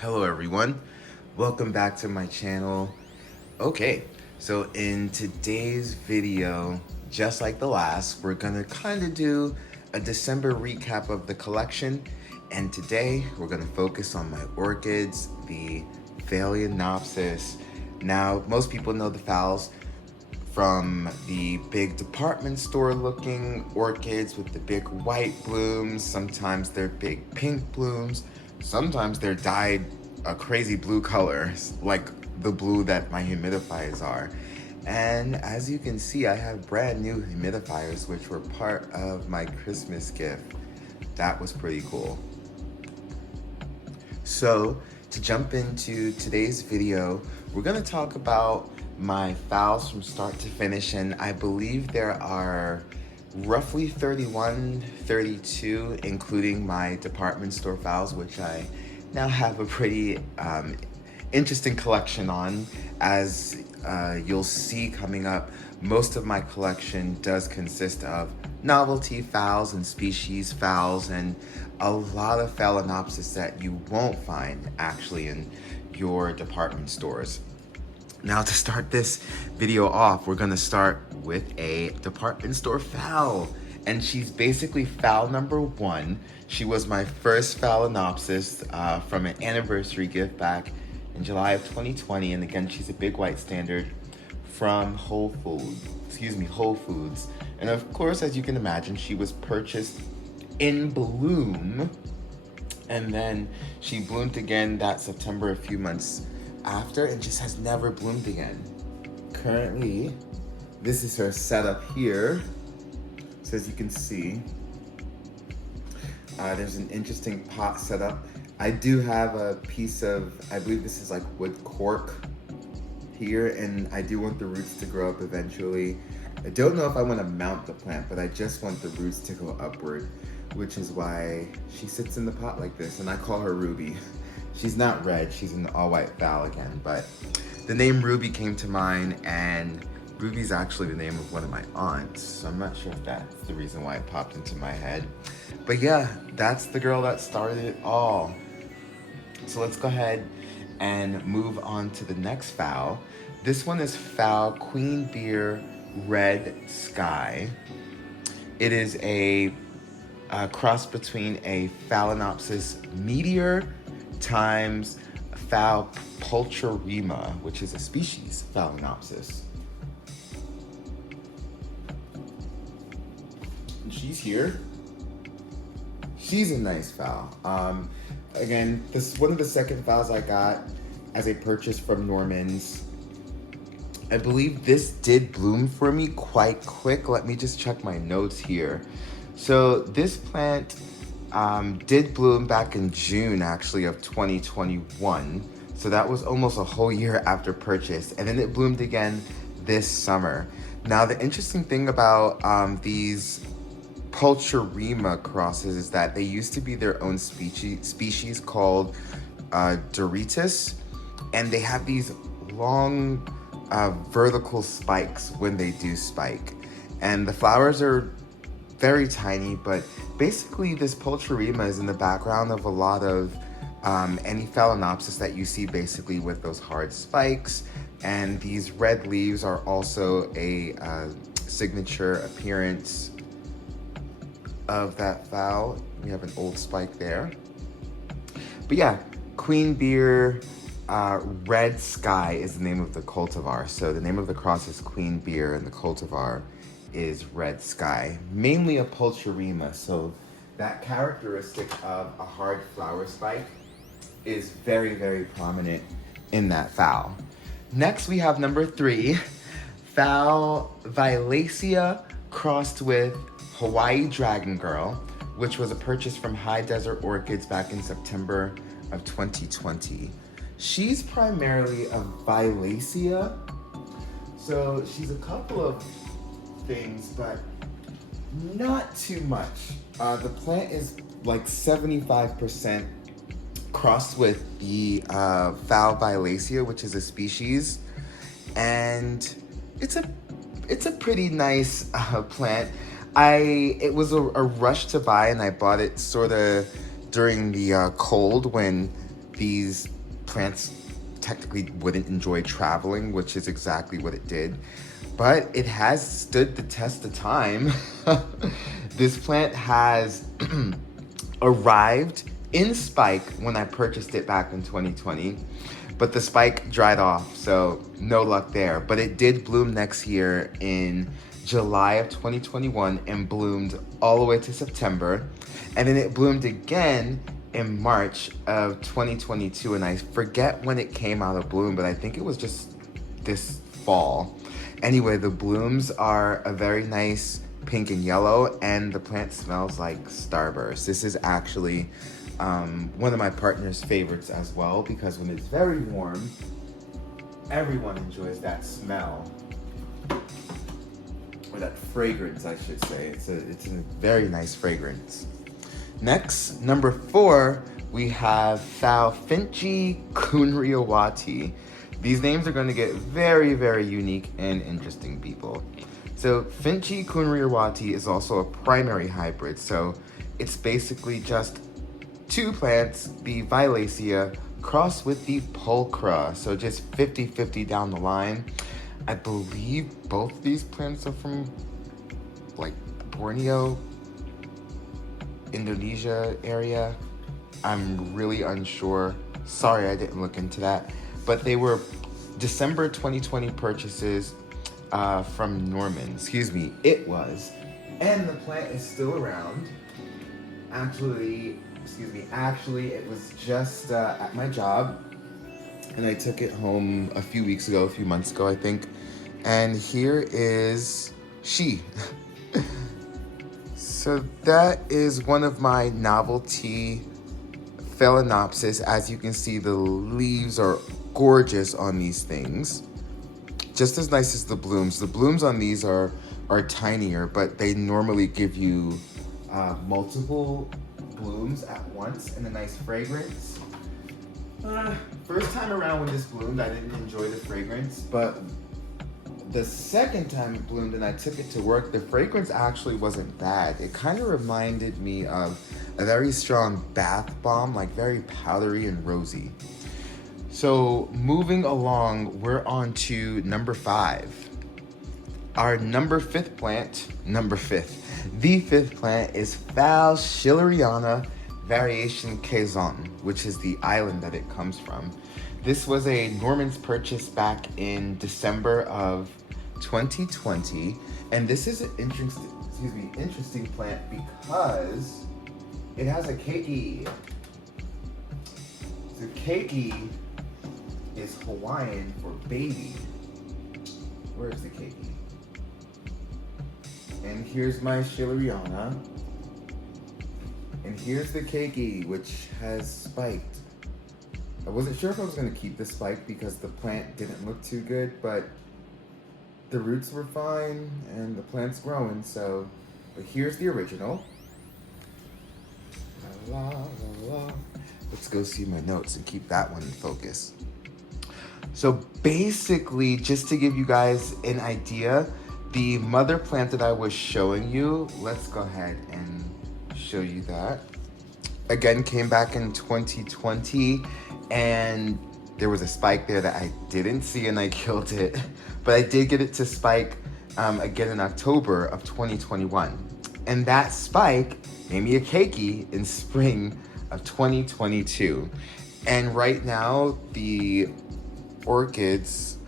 Hello everyone, welcome back to my channel. Okay, so in today's video, just like the last, we're gonna kind of do a December recap of the collection, and today we're gonna focus on my orchids, the Phalaenopsis. Now, most people know the phals from the big department store looking orchids with the big white blooms. Sometimes they're big pink blooms. Sometimes they're dyed a crazy blue color, like the blue that my humidifiers are. And as you can see, I have brand new humidifiers, which were part of my Christmas gift. That was pretty cool. So to jump into today's video, we're gonna talk about my phals from start to finish, and I believe there are roughly 31, 32, including my department store phals, which I now have a pretty interesting collection on. As you'll see coming up, most of my collection does consist of novelty phals and species phals, and a lot of Phalaenopsis that you won't find actually in your department stores. Now, to start this video off, we're gonna start with a department store phal, and she's basically phal number 1. She was my first Phalaenopsis from an anniversary gift back in July of 2020, and again, she's a big white standard from Whole Foods. And of course, as you can imagine, she was purchased in bloom, and then she bloomed again that September, a few months after, and just has never bloomed again. Currently, this is her setup here. So as you can see, there's an interesting pot setup. I do have a piece of, I believe this is like wood cork here, and I do want the roots to grow up eventually. I don't know if I want to mount the plant, but I just want the roots to go upward, which is why she sits in the pot like this, and I call her Ruby. She's not red, she's an all-white phal again, but the name Ruby came to mind, and Ruby's actually the name of one of my aunts, so I'm not sure if that's the reason why it popped into my head. But yeah, that's the girl that started it all. So let's go ahead and move on to the next phal. This one is Phal Queen Beer Red Sky. It is a cross between a Phalaenopsis Meteor times Phal pulcherrima, which is a species Phalaenopsis. And she's here. She's a nice phal. Again, this is one of the second phals I got as a purchase from Norman's. I believe this did bloom for me quite quick. Let me just check my notes here. So this plant did bloom back in June, actually, of 2021. So that was almost a whole year after purchase. And then it bloomed again this summer. Now, the interesting thing about these pulcherrima crosses is that they used to be their own species called Doritis. And they have these long vertical spikes when they do spike. And the flowers are very tiny, but basically this pulcherrima is in the background of a lot of any Phalaenopsis that you see basically with those hard spikes. And these red leaves are also a signature appearance of that phal. We have an old spike there. But yeah, Queen Beer Red Sky is the name of the cultivar. So the name of the cross is Queen Beer, and the cultivar is Red Sky, mainly a pulcherrima. So that characteristic of a hard flower spike is very, very prominent in that phal. Next, we have number 3, Phal violacea crossed with Hawaii Dragon Girl, which was a purchase from High Desert Orchids back in September of 2020. She's primarily a violacea, so she's a couple of things, but not too much. The plant is like 75% crossed with the Phal violacea, which is a species, and it's a pretty nice plant. It was a rush to buy, and I bought it sort of during the cold when these plants technically wouldn't enjoy traveling, which is exactly what it did. But it has stood the test of time. This plant has arrived in spike when I purchased it back in 2020, but the spike dried off, so no luck there. But it did bloom next year in July of 2021 and bloomed all the way to September. And then it bloomed again in March of 2022, and I forget when it came out of bloom, but I think it was just this fall. Anyway, the blooms are a very nice pink and yellow, and the plant smells like Starburst. This is actually one of my partner's favorites as well, because when it's very warm, everyone enjoys that smell. Or that fragrance, I should say. It's a very nice fragrance. Next, number 4, we have Phal Fintje Kunitawati. These names are going to get very, very unique and interesting, people. So Fintje Kunitawati is also a primary hybrid, so it's basically just 2 plants, the violacea crossed with the pulchra, so just 50-50 down the line. I believe both these plants are from like Borneo, Indonesia area. I'm really unsure. Sorry, I didn't look into that. But they were December 2020 purchases from Norman. It was. And the plant is still around. Actually, it was just at my job. And I took it home a few months ago, I think. And here is she. So that is one of my novelty Phalaenopsis. As you can see, the leaves are gorgeous on these things. Just as nice as the blooms. The blooms on these are tinier, but they normally give you multiple blooms at once and a nice fragrance. First time around when this bloomed, I didn't enjoy the fragrance, but the second time it bloomed and I took it to work, the fragrance actually wasn't bad. It kind of reminded me of a very strong bath bomb, like very powdery and rosy. So moving along, we're on to number 5. Our number 5th plant, the 5th plant is Phal schilleriana variation Quezon, which is the island that it comes from. This was a Norman's purchase back in December of 2020, and this is an interesting plant because it has a keiki. So keiki is Hawaiian for baby. Where's the keiki? And here's my schilleriana. And here's the keiki, which has spiked. I wasn't sure if I was going to keep the spike because the plant didn't look too good, but the roots were fine and the plant's growing, so. But here's the original. La, la, la, la. Let's go see my notes and keep that one in focus. So basically, just to give you guys an idea, the mother plant that I was showing you, let's go ahead and show you that. Again, came back in 2020, and there was a spike there that I didn't see and I killed it. But I did get it to spike again in October of 2021. And that spike made me a keiki in spring of 2022. And right now, the orchids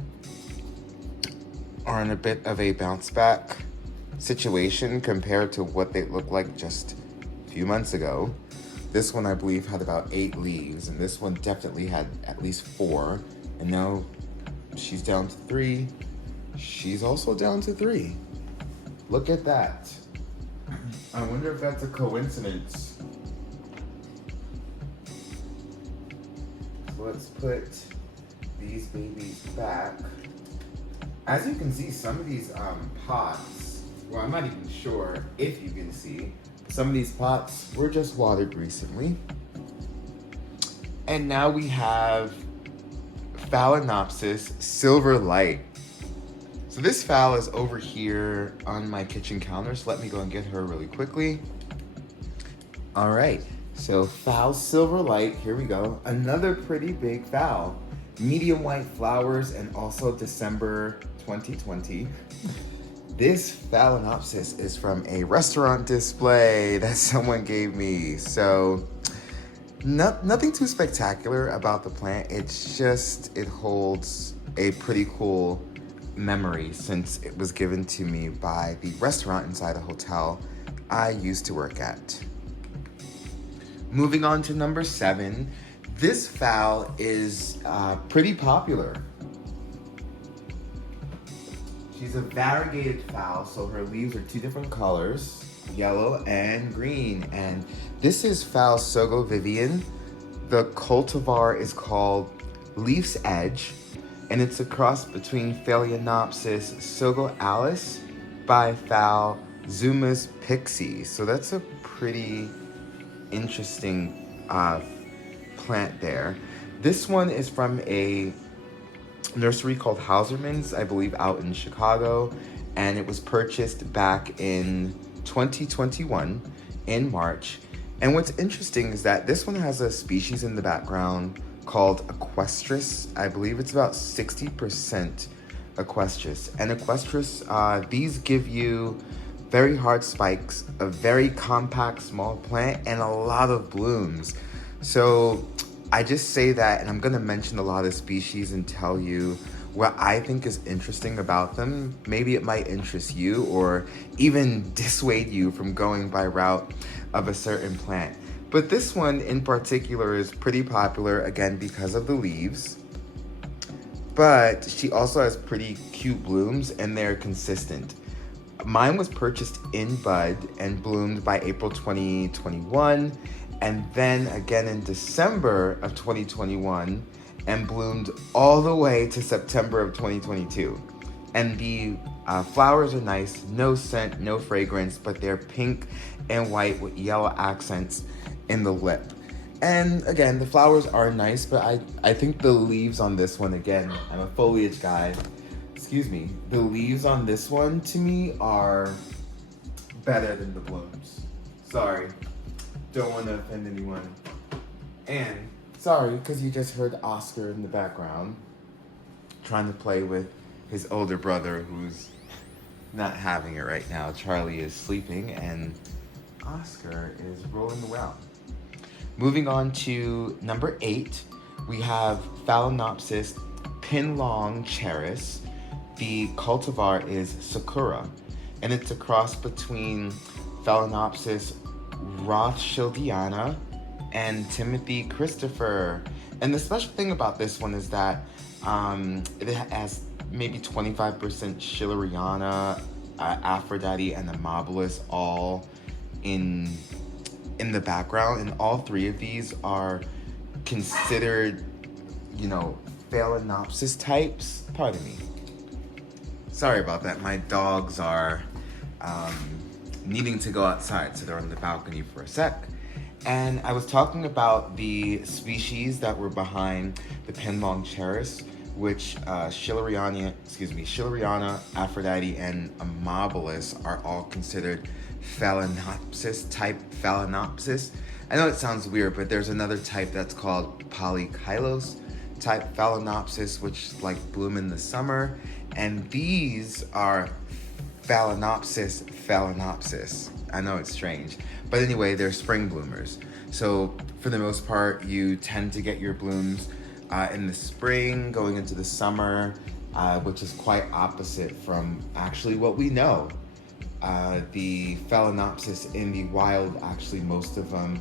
are in a bit of a bounce back situation compared to what they looked like just a few months ago. This one, I believe, had about 8 leaves, and this one definitely had at least 4. And now she's down to 3. She's also down to 3. Look at that. I wonder if that's a coincidence. So let's put these babies back. As you can see, some of these pots, well, I'm not even sure if you can see, some of these pots were just watered recently. And now we have Phalaenopsis Silver Light. So this phal is over here on my kitchen counter, so let me go and get her really quickly. All right, So Phal Silverlight, here we go. Another pretty big Phal. Medium white flowers and also December 2020. This Phalaenopsis is from a restaurant display that someone gave me. So nothing too spectacular about the plant. It's just, it holds a pretty cool memory since it was given to me by the restaurant inside a hotel I used to work at. Moving on to number 7. This Phal is pretty popular. She's a variegated Phal, so her leaves are 2 different colors, yellow and green. And this is Phal Sogo Vivien. The cultivar is called Leaf's Edge, and it's a cross between Phalaenopsis Sogo Alice by Phal Zuma's Pixie. So that's a pretty interesting plant there. This one is from a nursery called Hauserman's, I believe out in Chicago, and it was purchased back in 2021 in March. And what's interesting is that this one has a species in the background called Equestris. I believe it's about 60% Equestris. And Equestris, these give you very hard spikes, a very compact small plant, and a lot of blooms. So I just say that, and I'm gonna mention a lot of species and tell you what I think is interesting about them. Maybe it might interest you or even dissuade you from going by route of a certain plant. But this one in particular is pretty popular, again, because of the leaves. But she also has pretty cute blooms and they're consistent. Mine was purchased in bud and bloomed by April 2021, and then again in December of 2021, and bloomed all the way to September of 2022. And the flowers are nice, no scent, no fragrance, but they're pink and white with yellow accents in the lip. And again, the flowers are nice, but I think the leaves on this one, again, I'm a foliage guy, excuse me, the leaves on this one to me are better than the blooms. Sorry, don't want to offend anyone. And sorry, because you just heard Oscar in the background trying to play with his older brother who's not having it right now. Charlie is sleeping and Oscar is rolling around. Moving on to number 8, we have Phalaenopsis Pinlong Cheris. The cultivar is Sakura, and it's a cross between Phalaenopsis Rothschildiana and Timothy Christopher. And the special thing about this one is that it has maybe 25% schilleriana, Aphrodite, and amabilis all in the background, and all 3 of these are considered, Phalaenopsis types. Pardon me. Sorry about that. My dogs are needing to go outside, so they're on the balcony for a sec. And I was talking about the species that were behind the Pinlong Cheris, which schilleriana, Aphrodite, and amabilis are all considered Phalaenopsis type Phalaenopsis. I know it sounds weird, but there's another type that's called polykylos type Phalaenopsis, which bloom in the summer. And these are Phalaenopsis. I know it's strange, but anyway, they're spring bloomers. So for the most part, you tend to get your blooms in the spring, going into the summer, which is quite opposite from actually what we know. The Phalaenopsis in the wild, actually most of them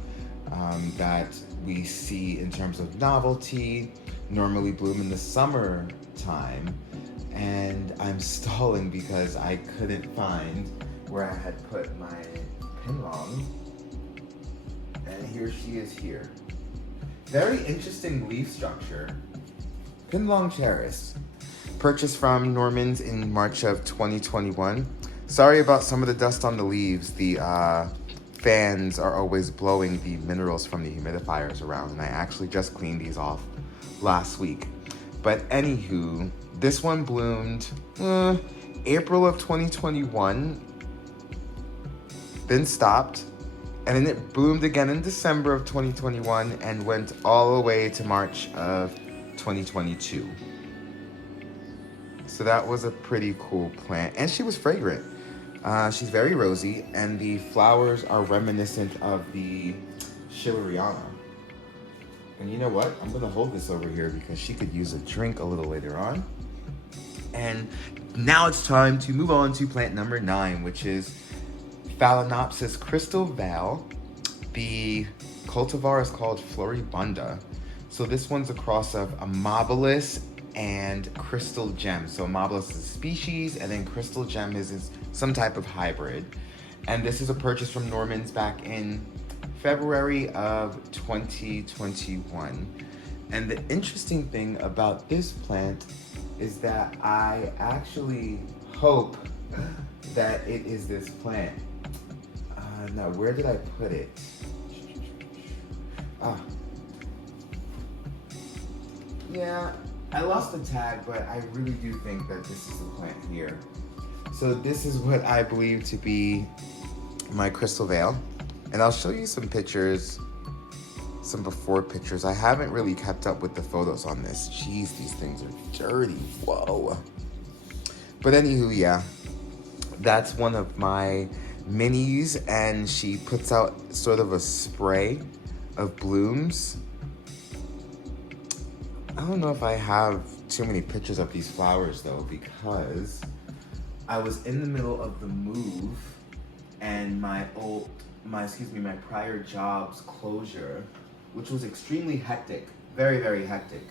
that we see in terms of novelty normally bloom in the summer time. And I'm stalling because I couldn't find where I had put my Pinlong. And here she is here. Very interesting leaf structure. Pinlong Cheris. Purchased from Norman's in March of 2021. Sorry about some of the dust on the leaves. The fans are always blowing the minerals from the humidifiers around, and I actually just cleaned these off last week. But anywho, this one bloomed April of 2021, then stopped, And then it bloomed again in December of 2021 and went all the way to March of 2022. So that was a pretty cool plant. And she was fragrant. She's very rosy, and the flowers are reminiscent of the schilleriana. And you know what? I'm going to hold this over here because she could use a drink a little later on. And now it's time to move on to plant number 9, which is Phalaenopsis crystal val. The cultivar is called Floribunda. So this one's a cross of amabilis and crystal gem. So amabilis is a species, and then crystal gem is some type of hybrid. And this is a purchase from Norman's back in February of 2021. And the interesting thing about this plant is that I actually hope that it is this plant. Now, where did I put it? Yeah, I lost the tag, but I really do think that this is the plant here. So this is what I believe to be my crystal val. And I'll show you some pictures, some before pictures. I haven't really kept up with the photos on this. Jeez, these things are dirty. Whoa. But anywho, yeah, that's one of my minis, and she puts out sort of a spray of blooms. I don't know if I have too many pictures of these flowers though, because I was in the middle of the move and my prior job's closure, which was extremely hectic, very, very hectic.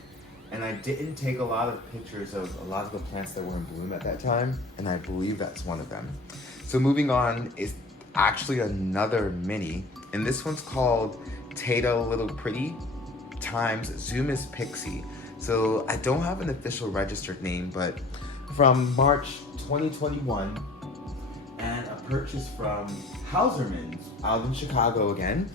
And I didn't take a lot of pictures of a lot of the plants that were in bloom at that time, and I believe that's one of them. So moving on is actually another mini, and this one's called Taida Little Pretty times Zuma's Pixie. So I don't have an official registered name, but from March 2021, and a purchase from Hauserman's out in Chicago again.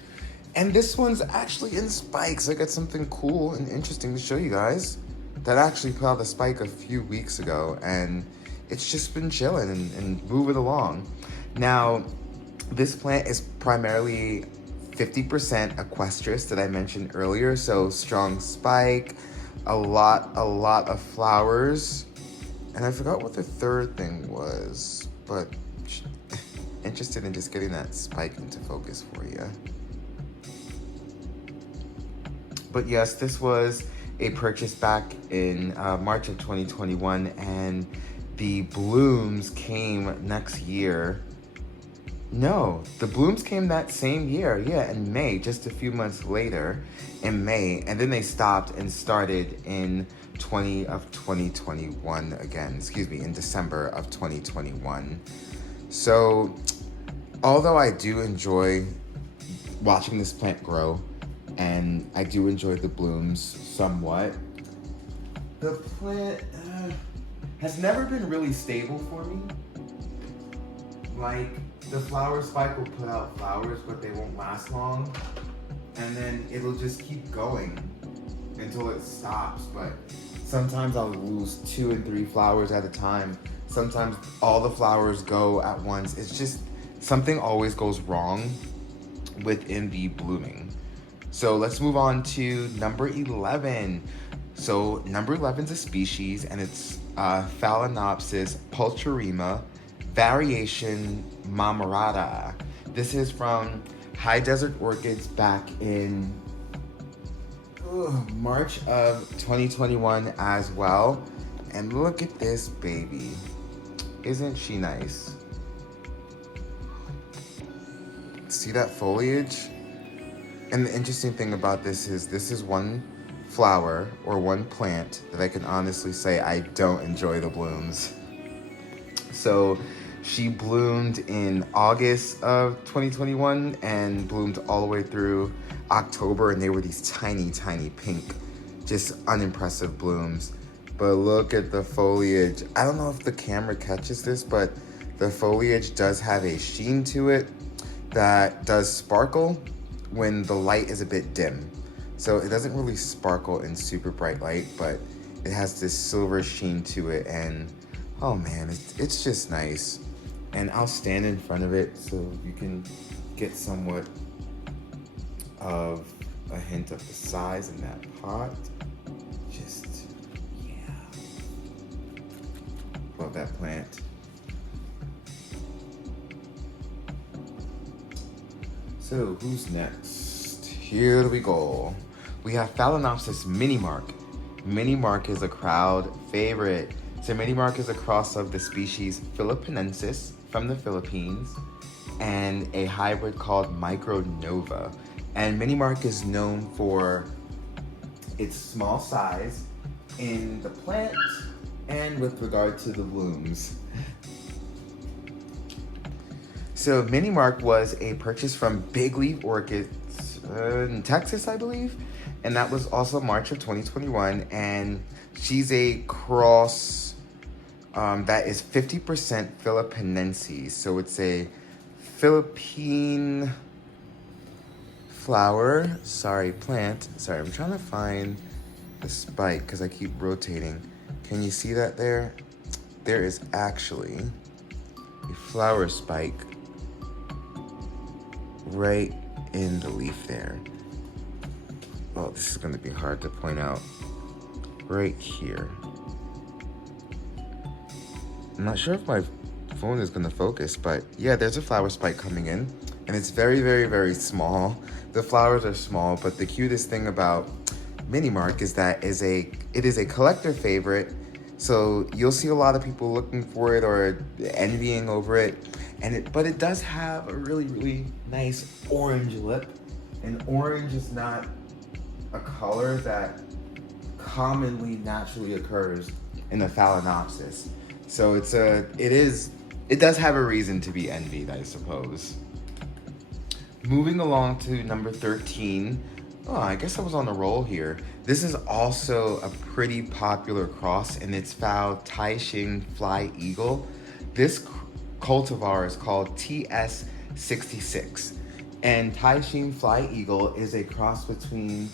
And this one's actually in spikes. I got something cool and interesting to show you guys that actually put out a spike a few weeks ago, and it's just been chilling and moving along. Now, this plant is primarily 50% equestris that I mentioned earlier, so strong spike, a lot of flowers, and I forgot what the third thing was, but interested in just getting that spike into focus for you. But yes, this was a purchase back in March of 2021, and the blooms came next year. No, the blooms came that same year, yeah, in May, just a few months later in May, and then they stopped and started in 2021 again, in December of 2021. So, although I do enjoy watching this plant grow, and I do enjoy the blooms somewhat, the plant has never been really stable for me. Like, the flower spike will put out flowers, but they won't last long. And then it'll just keep going until it stops. But sometimes I'll lose 2 and 3 flowers at a time. Sometimes all the flowers go at once. It's just something always goes wrong within the blooming. So let's move on to number 11. So number 11 is a species, and it's Phalaenopsis pulcherrima, variation marmorata. This is from High Desert Orchids back in March of 2021 as well. And look at this baby. Isn't she nice? See that foliage? And the interesting thing about this is one flower or one plant that I can honestly say I don't enjoy the blooms. So she bloomed in August of 2021 and bloomed all the way through October, and they were these tiny, tiny pink, just unimpressive blooms. But look at the foliage. I don't know if the camera catches this, but the foliage does have a sheen to it that does sparkle when the light is a bit dim. So it doesn't really sparkle in super bright light, but it has this silver sheen to it, and oh man, it's just nice. And I'll stand in front of it so you can get somewhat of a hint of the size in that pot. Just, yeah. Love that plant. So who's next? Here we go. We have Phalaenopsis Mini Mark. Mini Mark is a crowd favorite. So Mini Mark is a cross of the species philippinensis from the Philippines and a hybrid called Micronova. And Mini Mark is known for its small size in the plant and with regard to the blooms. So Mini Mark was a purchase from Big Leaf Orchids in Texas, I believe. And that was also March of 2021. And she's a cross that is 50% philippinensis. So it's a Philippine plant. Sorry, I'm trying to find the spike because I keep rotating. Can you see that there? There is actually a flower spike right in the leaf there. Oh, this is going to be hard to point out. Right here. I'm not sure if my phone is going to focus, but yeah, there's a flower spike coming in, and it's very, very, very small. The flowers are small, but the cutest thing about Mini Mark is that it is a collector favorite. So you'll see a lot of people looking for it or envying over it, but it does have a really, really nice orange lip. And orange is not a color that commonly naturally occurs in the Phalaenopsis. So it does have a reason to be envied, I suppose. Moving along to number 13. Oh, I guess I was on a roll here. This is also a pretty popular cross, and it's Phal Tyin Fly Eagle. This cultivar is called TS66. And Tyin Fly Eagle is a cross between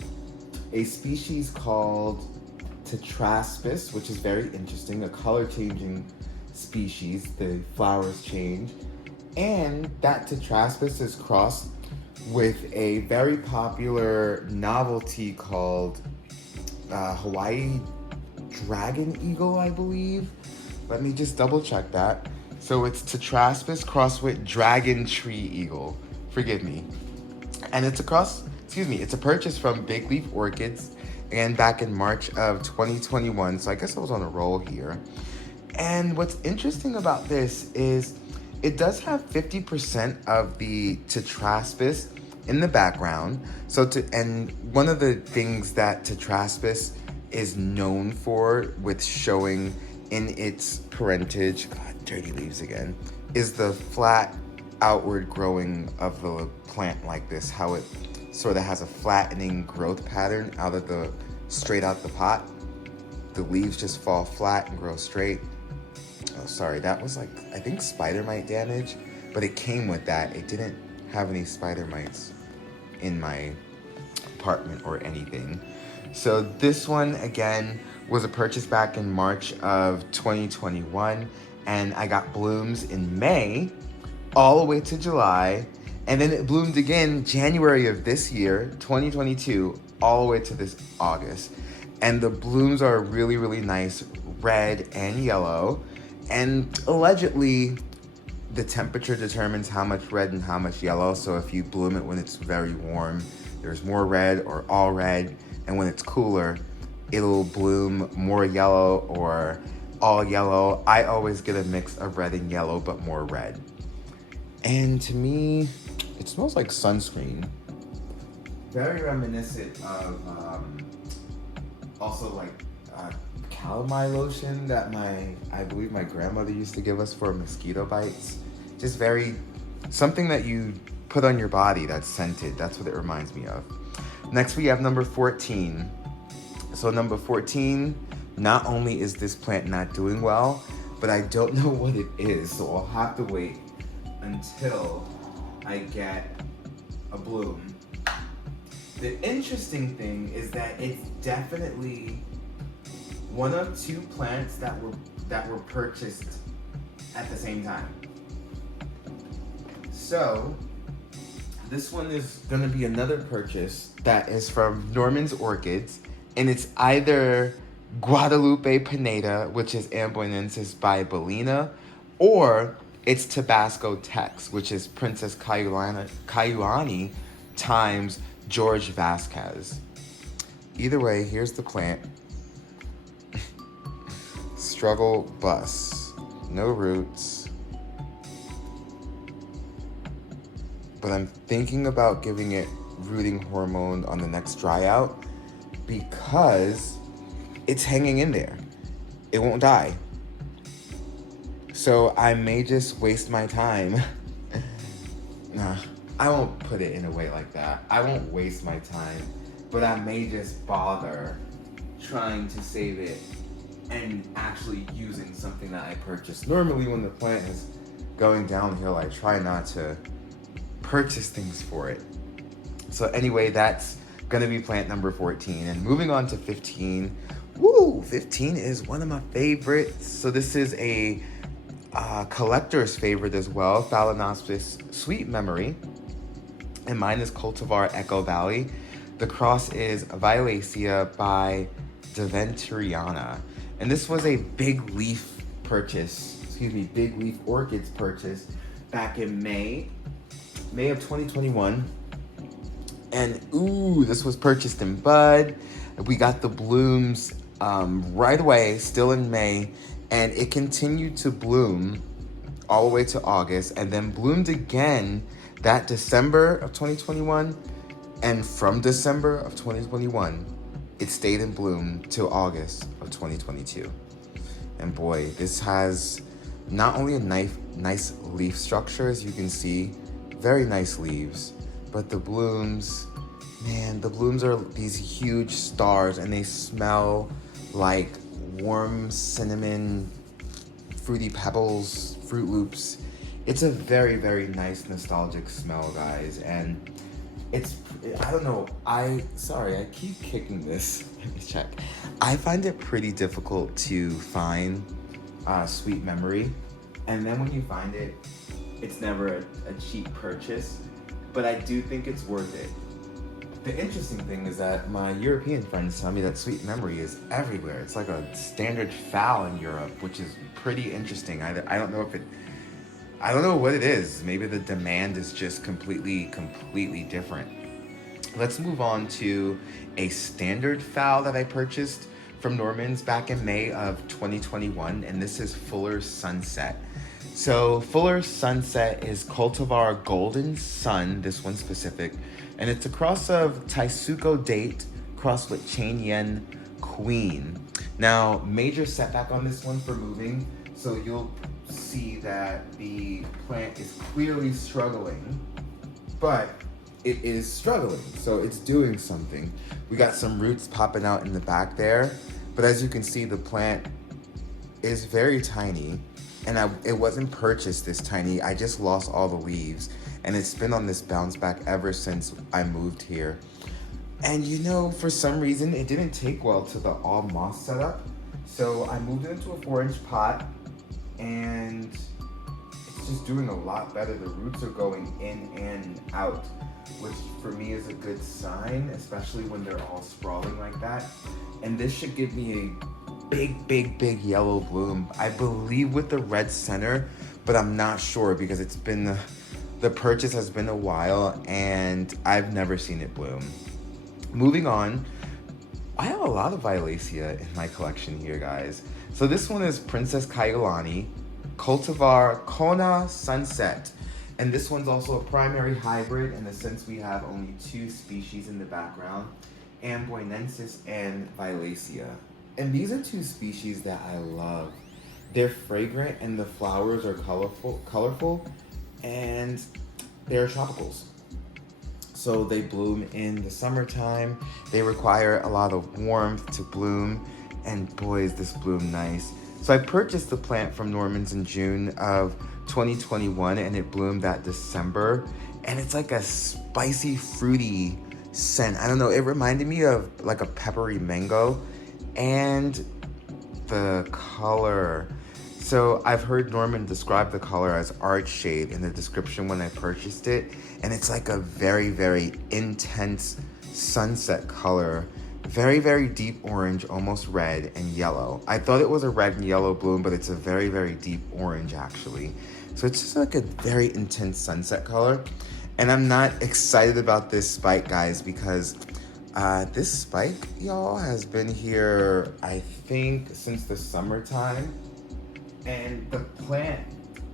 a species called tetraspis, which is very interesting, a color-changing species. The flowers change. And that tetraspis is crossed with a very popular novelty called Hawaii Dragon Eagle, I believe. Let me just double check that. So it's tetraspis crossed with dragon tree eagle. Forgive me. And it's a purchase from Big Leaf Orchids, and back in March of 2021. So I guess I was on a roll here. And what's interesting about this is it does have 50% of the tetraspis in the background. And one of the things that tetraspis is known for, with showing in its parentage, God, dirty leaves again, is the flat outward growing of the plant like this, how it sort of has a flattening growth pattern straight out the pot. The leaves just fall flat and grow straight. Oh, sorry, that was I think spider mite damage, but it came with that. It didn't have any spider mites in my apartment or anything. So this one, again, was a purchase back in March of 2021, and I got blooms in May all the way to July, and then it bloomed again January of this year, 2022, all the way to this August. And the blooms are really, really nice, red and yellow. And allegedly, the temperature determines how much red and how much yellow. So if you bloom it when it's very warm, there's more red or all red. And when it's cooler, it'll bloom more yellow or all yellow. I always get a mix of red and yellow, but more red. And to me, it smells like sunscreen. Very reminiscent of also calamine lotion that I believe my grandmother used to give us for mosquito bites. Just something that you put on your body that's scented. That's what it reminds me of. Next we have number 14. So number 14, not only is this plant not doing well, but I don't know what it is. So I'll have to wait until I get a bloom. The interesting thing is that it's definitely one of two plants that were purchased at the same time. So This one is gonna be another purchase that is from Norman's Orchids, and it's either Guadalupe Pineda, which is Amboinensis by Bellina, or it's Tabasco Tex, which is Princess Cayuani times George Vasquez. Either way, here's the plant. Struggle bus. No roots. But I'm thinking about giving it rooting hormone on the next dry out because it's hanging in there. It won't die. So I may just waste my time. Nah, I won't put it in a way like that. I won't waste my time, but I may just bother trying to save it and actually using something that I purchased. Normally when the plant is going downhill, I try not to purchase things for it. So anyway, that's gonna be plant number 14. And moving on to 15. Woo, 15 is one of my favorites. So this is a collector's favorite as well, Phalaenopsis Sweet Memory. And mine is Cultivar Echo Valley. The cross is Violacea by Deventeriana. And this was a big leaf big leaf orchids purchase back in May of 2021. And ooh, this was purchased in bud. We got the blooms right away, still in May, and it continued to bloom all the way to August, and then bloomed again that December of 2021, and from December of 2021, it stayed in bloom till August of 2022. And boy, this has not only a nice leaf structure, as you can see, very nice leaves, but the blooms, man, the blooms are these huge stars, and they smell like warm cinnamon, fruity pebbles, Fruit Loops. It's a very, very nice nostalgic smell, guys, and it's, I don't know, I keep kicking this. Let me check. I find it pretty difficult to find Sweet Memory, and then when you find it, it's never a cheap purchase, but I do think it's worth it. The interesting thing is that my European friends tell me that Sweet Memory is everywhere. It's like a standard phal in Europe, which is pretty interesting. I don't know I don't know what it is. Maybe the demand is just completely different. Let's move on to a standard phal that I purchased from Norman's back in May of 2021, and this is Fuller's Sunset. So Fuller's Sunset is Cultivar Golden Sun, this one specific, and it's a cross of Taisuco Date crossed with Tyin Queen. Now, major setback on this one for moving, so you'll see that the plant is clearly struggling, but it is struggling, so it's doing something. We got some roots popping out in the back there, but as you can see, the plant is very tiny, and it wasn't purchased this tiny. I just lost all the leaves, and it's been on this bounce back ever since I moved here. And you know, for some reason, it didn't take well to the all moss setup, so I moved it into a 4-inch pot, and it's just doing a lot better. The roots are going in and out, which for me is a good sign, especially when they're all sprawling like that. And this should give me a big yellow bloom, I believe, with the red center, but I'm not sure because it's been, the purchase has been a while and I've never seen it bloom. Moving on, I have a lot of violacea in my collection here, guys. So this one is Princess Cayuani, Cultivar Kona Sunset. And this one's also a primary hybrid in the sense we have only 2 species in the background, Amboinensis and Violacea. And these are 2 species that I love. They're fragrant and the flowers are colorful, and they're tropicals. So they bloom in the summertime. They require a lot of warmth to bloom, and boy, is this bloom nice. So I purchased the plant from Norman's in June of 2021, and it bloomed that December, and it's like a spicy, fruity scent. I don't know, it reminded me of like a peppery mango, and the color. So I've heard Norman describe the color as art shade in the description when I purchased it, and it's like a very, very intense sunset color. Very, very deep orange, almost red and yellow. I thought it was a red and yellow bloom, but it's a very, very deep orange actually. So it's just like a very intense sunset color. And I'm not excited about this spike, guys, because this spike, y'all, has been here, I think, since the summertime. And the plant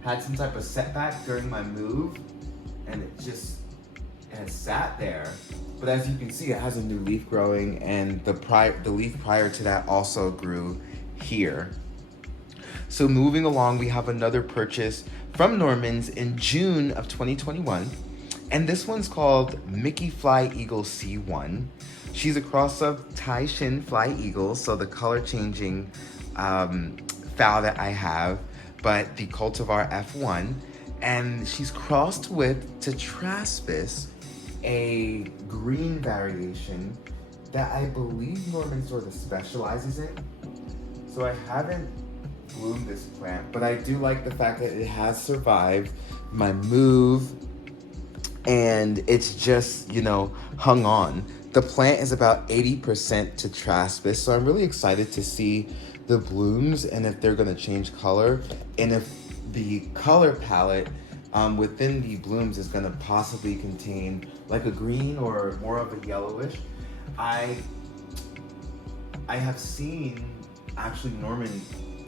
had some type of setback during my move, and it just has sat there. But as you can see, it has a new leaf growing, and the leaf prior to that also grew here. So moving along, we have another purchase from Norman's in June of 2021. And this one's called Mickey Fly Eagle C1. She's a cross of Shin Fly Eagle, so the color changing phal that I have, but the cultivar F1. And she's crossed with tetraspis, a green variation that I believe Norman sort of specializes in. So I haven't bloomed this plant, but I do like the fact that it has survived my move and it's just, you know, hung on. The plant is about 80% tetraspis, so I'm really excited to see the blooms and if they're gonna change color, and if the color palette within the blooms is gonna possibly contain like a green or more of a yellowish. I have seen actually Norman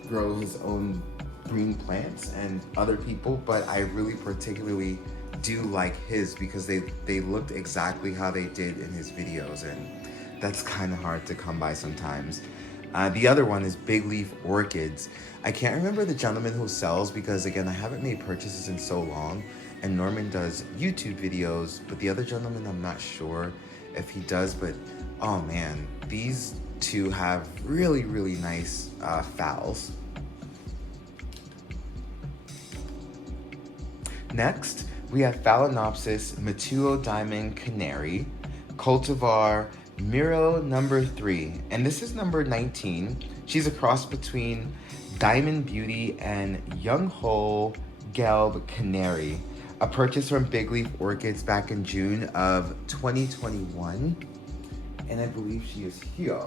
grow his own green plants and other people, but I really particularly do like his because they looked exactly how they did in his videos, and that's kind of hard to come by sometimes. The other one is Big Leaf Orchids. I can't remember the gentleman who sells because, again, I haven't made purchases in so long, and Norman does YouTube videos, but the other gentleman, I'm not sure if he does, but oh man, these two have really, really nice phals. Next, we have Phalaenopsis Metuo Diamond Canary, cultivar Miro number 3, and this is number 19. She's a cross between Diamond Beauty and Young Ho Gelb Canary. A purchase from Big Leaf Orchids back in June of 2021, and I believe she is here.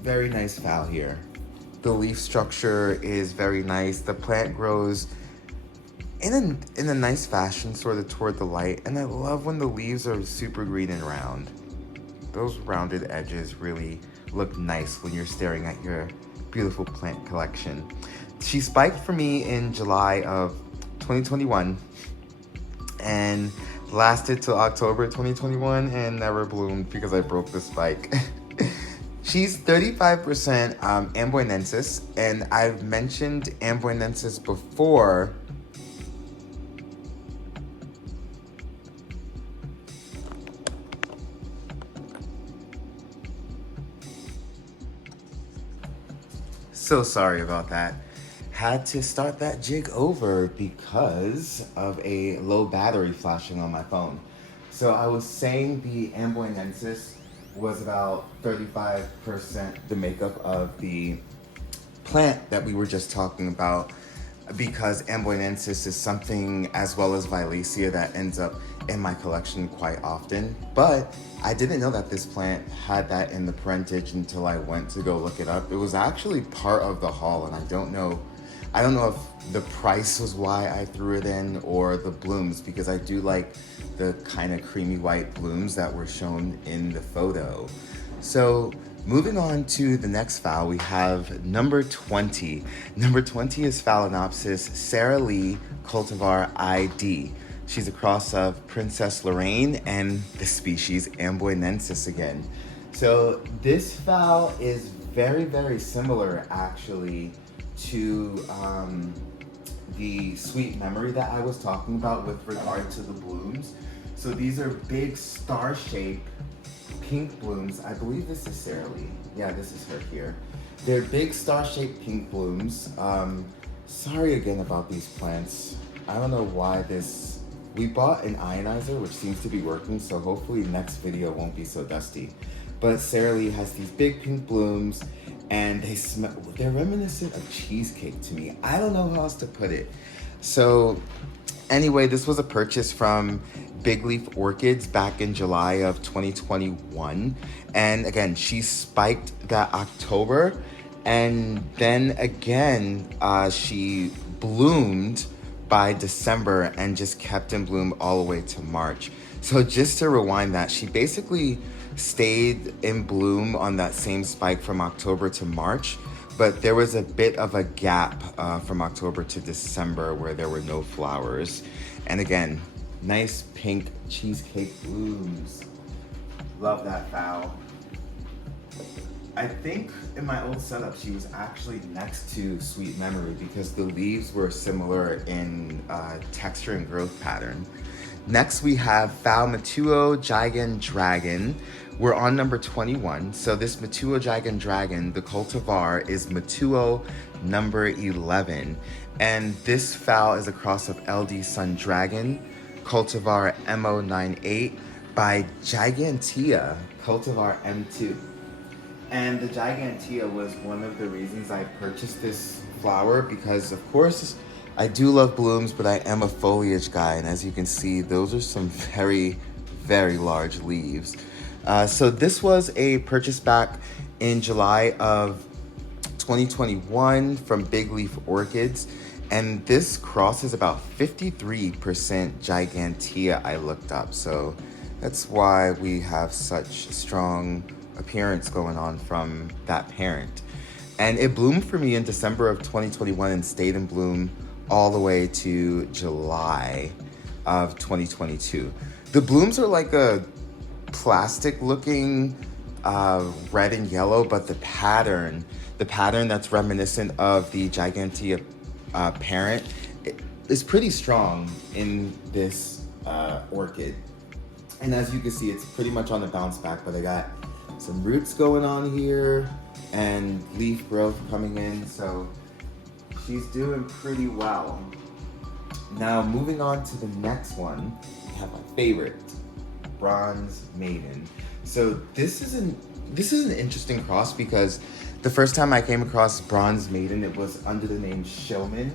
Very nice phal here. The leaf structure is very nice. The plant grows in a nice fashion, sort of toward the light, and I love when the leaves are super green and round. Those rounded edges really look nice when you're staring at your beautiful plant collection. She spiked for me in July of 2021 and lasted till October 2021 and never bloomed because I broke the spike. She's 35% amboinensis, and I've mentioned amboinensis before. So sorry about that. Had to start that jig over because of a low battery flashing on my phone. So I was saying the amboinensis was about 35% the makeup of the plant that we were just talking about, because amboinensis is something, as well as violacea, that ends up in my collection quite often. But I didn't know that this plant had that in the parentage until I went to go look it up. It was actually part of the haul, and I don't know if the price was why I threw it in or the blooms, because I do like the kind of creamy white blooms that were shown in the photo. So moving on to the next phal, we have number 20. Number 20 is Phalaenopsis Sara Lee cultivar ID. She's a cross of Princess Lorraine and the species amboinensis again. So this phal is very, very similar actually to the Sweet Memory that I was talking about with regard to the blooms. So these are big star-shaped pink blooms. I believe this is Sara Lee. Yeah, this is her here. They're big star-shaped pink blooms. Sorry again about these plants. I don't know why this... We bought an ionizer, which seems to be working, so hopefully next video won't be so dusty. But Sara Lee has these big pink blooms, and they're reminiscent of cheesecake to me. I don't know how else to put it. So anyway, this was a purchase from Big Leaf Orchids back in July of 2021. And again, she spiked that October. And then again, she bloomed by December and just kept in bloom all the way to March. So just to rewind that, she basically stayed in bloom on that same spike from October to March, but there was a bit of a gap from October to December where there were no flowers. And again, nice pink cheesecake blooms. Love that phal. I think in my old setup, she was actually next to Sweet Memory because the leaves were similar in texture and growth pattern. Next, we have Phal Meteor Dragon Dragon. We're on number 21. So this Meteor Dragon Dragon, the cultivar is Meteor number 11. And this phal is a cross of LD Sun Dragon, cultivar MO98 by Gigantea, cultivar M2. And the Gigantea was one of the reasons I purchased this flower because, of course, I do love blooms, but I am a foliage guy. And as you can see, those are some very, very large leaves. So this was a purchase back in July of 2021 from Big Leaf Orchids. And this cross is about 53% Gigantea, I looked up. So that's why we have such strong appearance going on from that parent. And it bloomed for me in December of 2021 and stayed in bloom all the way to July of 2022. The blooms are like a plastic looking red and yellow, but the pattern that's reminiscent of the Gigantea parent is pretty strong in this orchid. And as you can see, it's pretty much on the bounce back, but I got some roots going on here and leaf growth coming in, so she's doing pretty well. Now moving on to the next one, we have my favorite, Bronze Maiden. So this is an interesting cross because the first time I came across Bronze Maiden, it was under the name Shillman.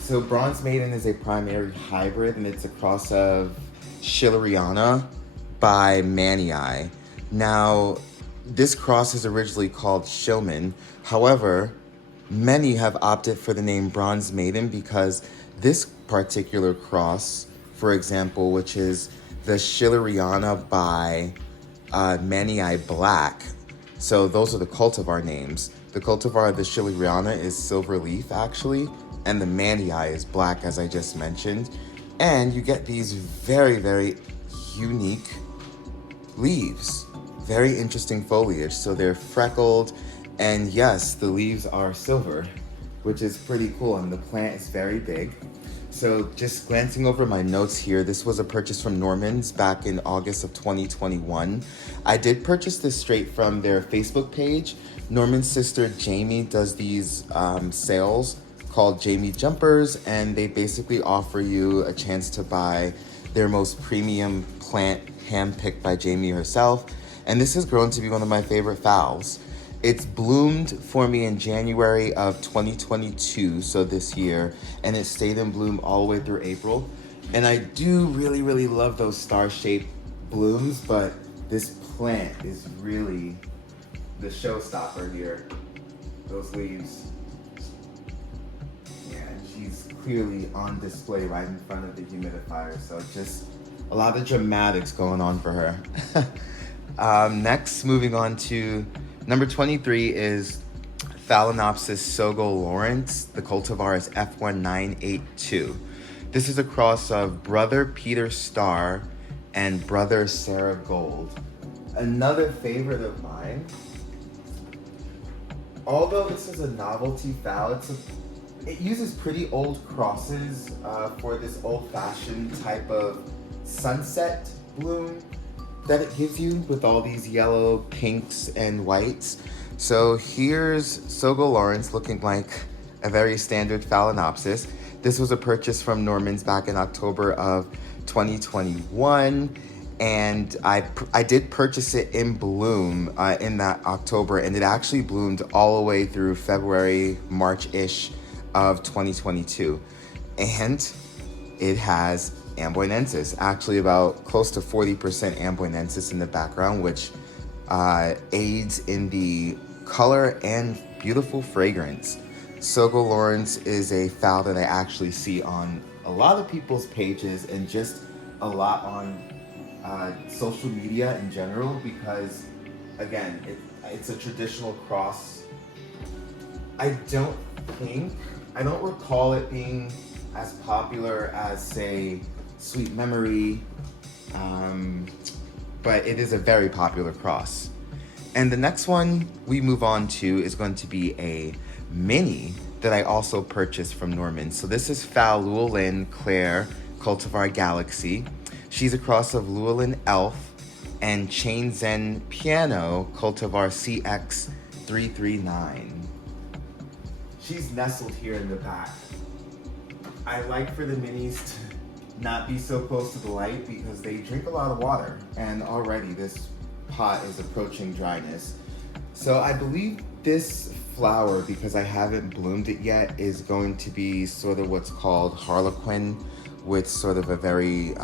So Bronze Maiden is a primary hybrid and it's a cross of Schilleriana by Manii. Now, this cross is originally called Shillman. However, many have opted for the name Bronze Maiden because this particular cross, for example, which is the Schilleriana by Manii Black. So those are the cultivar names. The cultivar of the Schilleriana is silver leaf actually, and the Manii is black as I just mentioned. And you get these very, very unique leaves. Very interesting foliage. So they're freckled, and yes, the leaves are silver, which is pretty cool, and the plant is very big. So just glancing over my notes here, this was a purchase from Norman's back in August of 2021. I did purchase this straight from their Facebook page. Norman's sister Jamie does these sales called Jamie Jumpers, and they basically offer you a chance to buy their most premium plant handpicked by Jamie herself. And this has grown to be one of my favorite phals. It's bloomed for me in January of 2022, so this year, and it stayed in bloom all the way through April. And I do really, really love those star-shaped blooms, but this plant is really the showstopper here. Those leaves. Yeah, and she's clearly on display right in front of the humidifier, so just a lot of dramatics going on for her. Next, moving on to number 23 is Phalaenopsis Sogo Lawrence. The cultivar is F1982. This is a cross of Brother Peter Star and Brother Sarah Gold. Another favorite of mine. Although this is a novelty phal, it uses pretty old crosses for this old-fashioned type of sunset bloom that it gives you with all these yellow, pinks, and whites. So here's Sogo Lawrence looking like a very standard Phalaenopsis. This was a purchase from Norman's back in October of 2021. and I did purchase it in bloom in that October, and it actually bloomed all the way through February, March-ish of 2022. And it has amboinensis, actually about close to 40% amboinensis in the background, which aids in the color and beautiful fragrance. Sogo Lawrence is a phal that I actually see on a lot of people's pages and just a lot on social media in general, because again, it's a traditional cross. I don't recall it being as popular as, say, Sweet Memory, but it is a very popular cross. And the next one we move on to is going to be a mini that I also purchased from Norman. So this is Phal Llewellyn Claire Cultivar Galaxy. She's a cross of Llewellyn Elf and Chain Zen Piano Cultivar CX339. She's nestled here in the back. I like for the minis to not be so close to the light because they drink a lot of water, and already this pot is approaching dryness. So I believe this flower, because I haven't bloomed it yet, is going to be sort of what's called harlequin, with sort of a very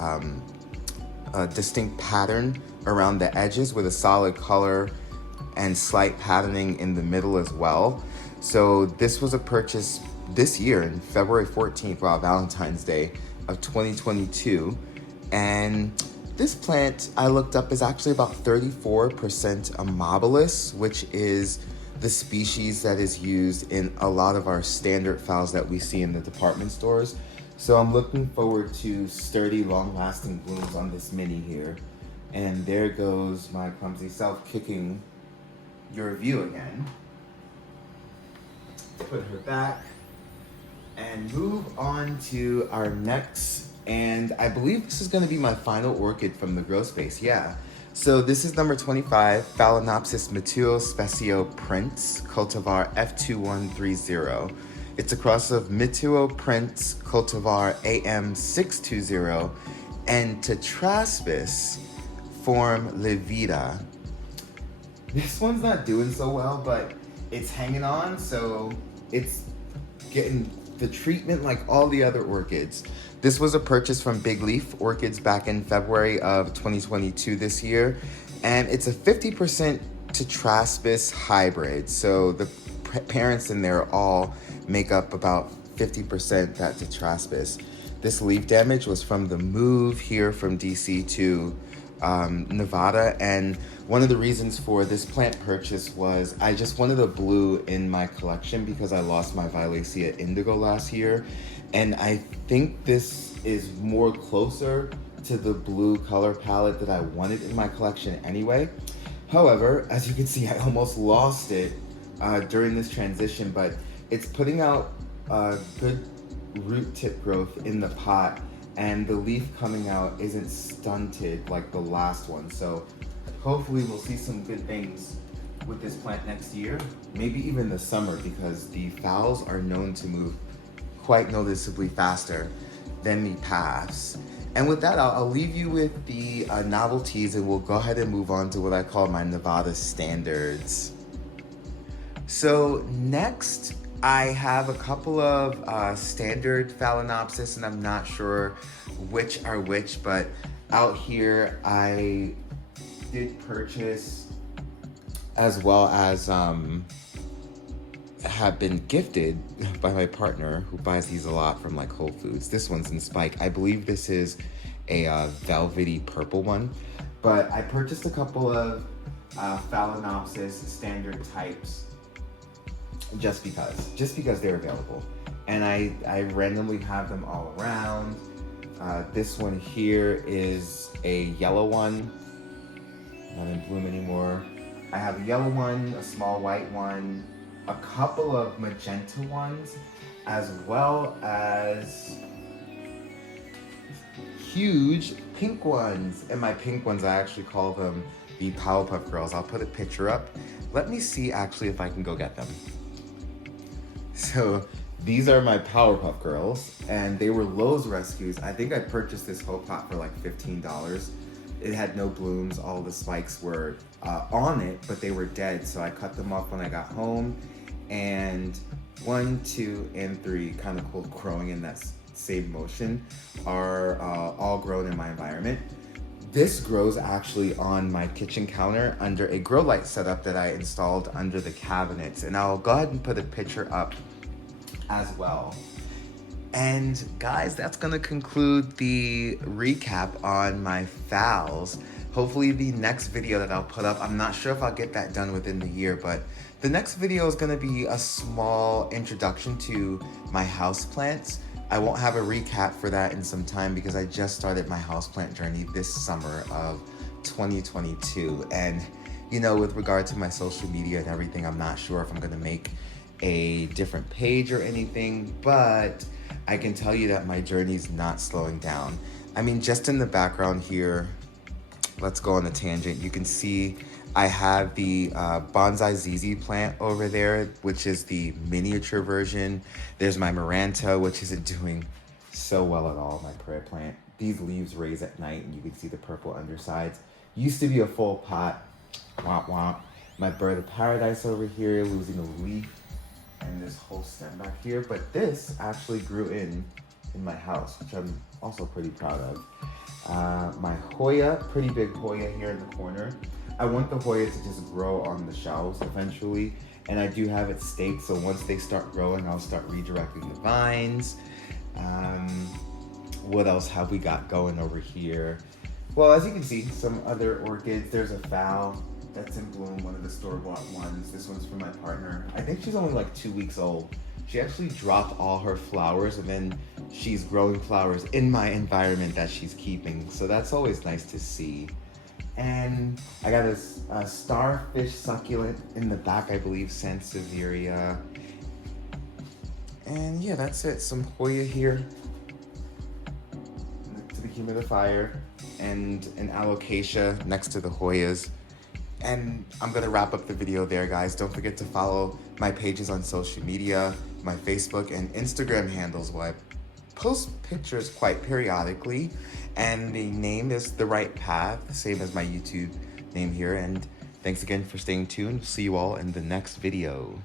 distinct pattern around the edges with a solid color and slight patterning in the middle as well. So this was a purchase this year in February 14th, Valentine's Day of 2022. And this plant I looked up is actually about 34% amabilis, which is the species that is used in a lot of our standard phals that we see in the department stores. So I'm looking forward to sturdy, long-lasting blooms on this mini here. And there goes my clumsy self kicking your view again. Put her back and move on to our next, and I believe this is going to be my final orchid from the grow space. Yeah, so this is number 25, Phalaenopsis Meteor Specio Prince Cultivar F2130. It's a cross of Meteor Prince Cultivar AM620 and tetraspis form Levita. This one's not doing so well, but it's hanging on, so it's getting the treatment like all the other orchids. This was a purchase from Big Leaf Orchids back in February of 2022 this year, and it's a 50% tetraspis hybrid. So the parents in there all make up about 50% that tetraspis. This leaf damage was from the move here from DC to Nevada, and one of the reasons for this plant purchase was I just wanted a blue in my collection because I lost my violacea Indigo last year, and I think this is more closer to the blue color palette that I wanted in my collection anyway. However, as you can see, I almost lost it during this transition, but it's putting out good root tip growth in the pot, and the leaf coming out isn't stunted like the last one. So hopefully we'll see some good things with this plant next year, maybe even the summer, because the phals are known to move quite noticeably faster than the paths. And with that, I'll leave you with the novelties, and we'll go ahead and move on to what I call my Nevada standards. So next, I have a couple of standard Phalaenopsis, and I'm not sure which are which, but out here I did purchase, as well as have been gifted by my partner, who buys these a lot from like Whole Foods. This one's in Spike. I believe this is a velvety purple one, but I purchased a couple of Phalaenopsis standard types just because they're available, and I randomly have them all around. This one here is a yellow one, not in bloom anymore. I have a yellow one, a small white one, a couple of magenta ones, as well as huge pink ones. And my pink ones, I actually call them the Powerpuff Girls. I'll put a picture up. Let me see actually if I can go get them. So these are my Powerpuff Girls, and they were Lowe's rescues. I think I purchased this whole pot for like $15. it had no blooms. All the spikes were on it, but they were dead. So I cut them off when I got home. And 1, 2, and 3, kind of cool, growing in that same motion, are all grown in my environment. This grows actually on my kitchen counter under a grow light setup that I installed under the cabinets. And I'll go ahead and put a picture up as well. And guys, that's gonna conclude the recap on my phals. Hopefully the next video that I'll put up, I'm not sure if I'll get that done within the year, but the next video is gonna be a small introduction to my houseplants. I won't have a recap for that in some time because I just started my houseplant journey this summer of 2022. And you know, with regard to my social media and everything, I'm not sure if I'm gonna make a different page or anything, but I can tell you that my journey's not slowing down. I mean, just in the background here, let's go on a tangent. You can see I have the bonsai ZZ plant over there, which is the miniature version. There's my marmorata, which isn't doing so well at all, my prayer plant. These leaves raise at night and you can see the purple undersides. Used to be a full pot, womp womp. My bird of paradise over here, losing a leaf, and this whole stem back here. But this actually grew in my house, which I'm also pretty proud of. My Hoya, pretty big Hoya here in the corner. I want the Hoya to just grow on the shelves eventually, and I do have it staked, so once they start growing, I'll start redirecting the vines. What else have we got going over here? Well, as you can see, some other orchids. There's a Phal that's in bloom, one of the store-bought ones. This one's for my partner. I think she's only like 2 weeks old. She actually dropped all her flowers, and then she's growing flowers in my environment that she's keeping, so that's always nice to see. And I got a starfish succulent in the back, I believe, Sansevieria. And yeah, that's it. Some Hoya here to the humidifier, and an alocasia next to the Hoyas. And I'm gonna wrap up the video there, guys. Don't forget to follow my pages on social media, my Facebook and Instagram handles, where I post pictures quite periodically. And the name is The Right Path, same as my YouTube name here. And thanks again for staying tuned. See you all in the next video.